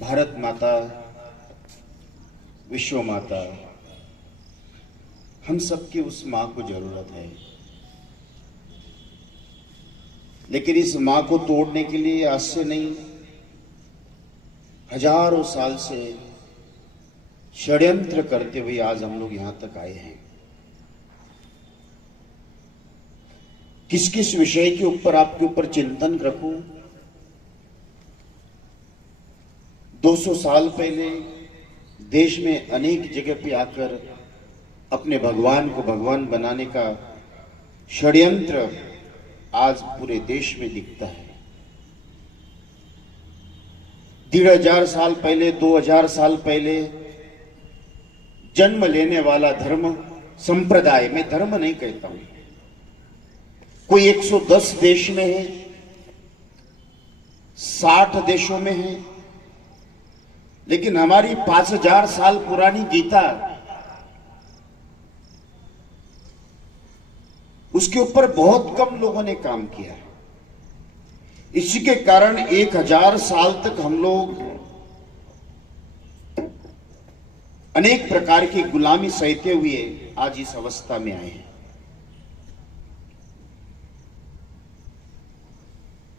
भारत माता, विश्व माता, हम सबकी उस मां को जरूरत है। लेकिन इस मां को तोड़ने के लिए आज से नहीं, हजारों साल से षड्यंत्र करते हुए आज हम लोग यहां तक आए हैं। किस किस विषय के ऊपर आपके ऊपर चिंतन रखूं? 200 साल पहले देश में अनेक जगह पे आकर अपने भगवान को भगवान बनाने का षड्यंत्र आज पूरे देश में दिखता है। 1500 साल पहले, 2000 साल पहले जन्म लेने वाला धर्म, संप्रदाय, मैं धर्म नहीं कहता हूं, कोई 110 देश में है, 60 देशों में है, लेकिन हमारी 5000 साल पुरानी गीता, उसके ऊपर बहुत कम लोगों ने काम किया है। इसी के कारण 1000 साल तक हम लोग अनेक प्रकार की गुलामी सहते हुए आज इस अवस्था में आए हैं।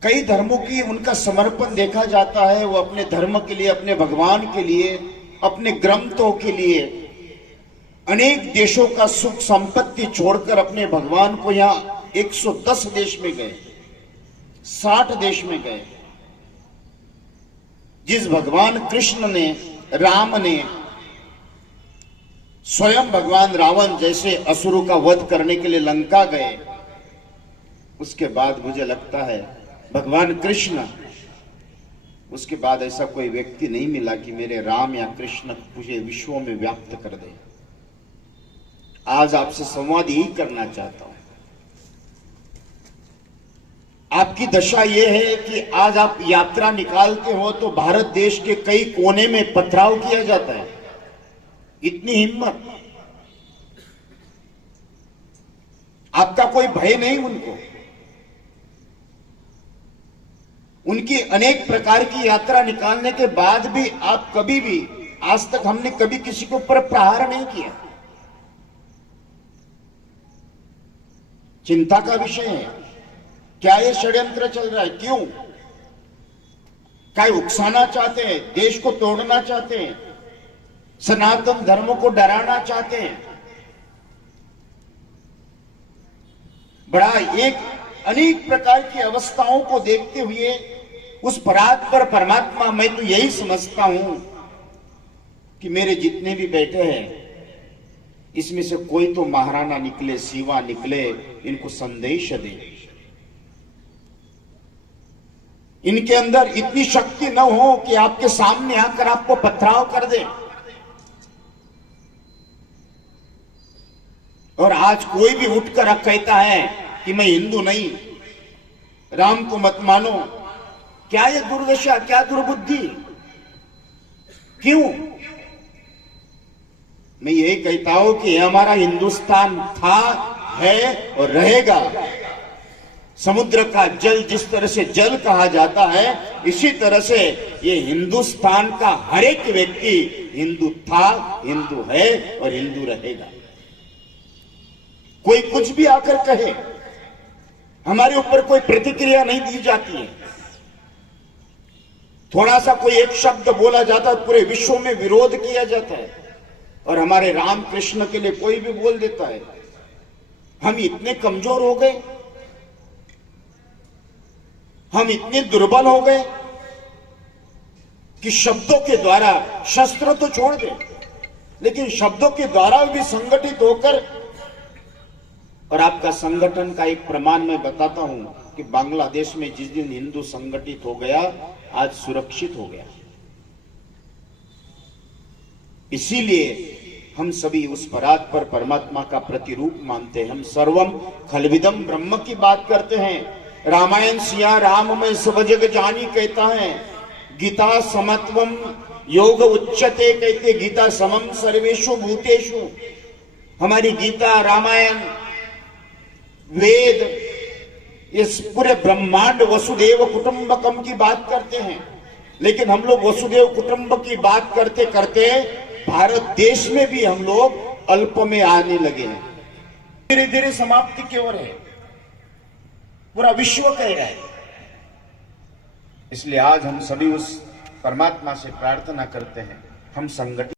कई धर्मों की उनका समर्पण देखा जाता है, वो अपने धर्म के लिए, अपने भगवान के लिए, अपने ग्रंथों के लिए अनेक देशों का सुख संपत्ति छोड़कर अपने भगवान को यहां 110 देश में गए, 60 देश में गए। जिस भगवान कृष्ण ने, राम ने स्वयं भगवान रावण जैसे असुरों का वध करने के लिए लंका गए, उसके बाद मुझे लगता है भगवान कृष्ण, उसके बाद ऐसा कोई व्यक्ति नहीं मिला कि मेरे राम या कृष्ण मुझे विश्व में व्याप्त कर दे। आज आपसे संवाद यही करना चाहता हूं। आपकी दशा यह है कि आज आप यात्रा निकालते हो तो भारत देश के कई कोने में पथराव किया जाता है। इतनी हिम्मत, आपका कोई भय नहीं उनको। उनकी अनेक प्रकार की यात्रा निकालने के बाद भी आप कभी भी, आज तक हमने कभी किसी के ऊपर प्रहार नहीं किया। चिंता का विषय है, क्या ये षड्यंत्र चल रहा है? क्यों? क्या उकसाना चाहते हैं, देश को तोड़ना चाहते हैं, सनातन धर्म को डराना चाहते हैं? बड़ा एक अनेक प्रकार की अवस्थाओं को देखते हुए उस परात पर परमात्मा, मैं तो यही समझता हूं कि मेरे जितने भी बैठे हैं इसमें से कोई तो महाराणा निकले, सीवा निकले, इनको संदेश दे। इनके अंदर इतनी शक्ति न हो कि आपके सामने आकर आपको पथराव कर दे। और आज कोई भी उठकर कहता है कि मैं हिंदू नहीं, राम को मत मानो। क्या ये दुर्दशा, क्या दुर्बुद्धि? क्यों? मैं यही कहता हूं कि हमारा हिंदुस्तान था, है और रहेगा। समुद्र का जल जिस तरह से जल कहा जाता है, इसी तरह से ये हिंदुस्तान का हर एक व्यक्ति हिंदू था, हिंदू है और हिंदू रहेगा। कोई कुछ भी आकर कहे, हमारे ऊपर कोई प्रतिक्रिया नहीं दी जाती है। थोड़ा सा कोई एक शब्द बोला जाता है, पूरे विश्व में विरोध किया जाता है। और हमारे राम कृष्ण के लिए कोई भी बोल देता है। हम इतने कमजोर हो गए, हम इतने दुर्बल हो गए कि शब्दों के द्वारा, शस्त्र तो छोड़ दे, लेकिन शब्दों के द्वारा भी संगठित होकर, और आपका संगठन का एक प्रमाण मैं बताता हूं कि बांग्लादेश में जिस दिन हिंदू संगठित हो गया, आज सुरक्षित हो गया। इसीलिए हम सभी उस परात पर परमात्मा का प्रतिरूप मानते हैं। हम सर्वम खलविदम ब्रह्म की बात करते हैं। रामायण सिया राम में सब जग जानी कहता है। गीता समत्वम योग उच्चते कहते, गीता समम सर्वेषु भूतेषु। हमारी गीता, रामायण, वेद, इस पूरे ब्रह्मांड वसुदेव कुटुंबकम की बात करते हैं। लेकिन हम लोग वसुदेव कुटुंब की बात करते करते भारत देश में भी हम लोग अल्प में आने लगे हैं। धीरे धीरे समाप्ति की ओर है, पूरा विश्व कह रहा है। इसलिए आज हम सभी उस परमात्मा से प्रार्थना करते हैं, हम संगठित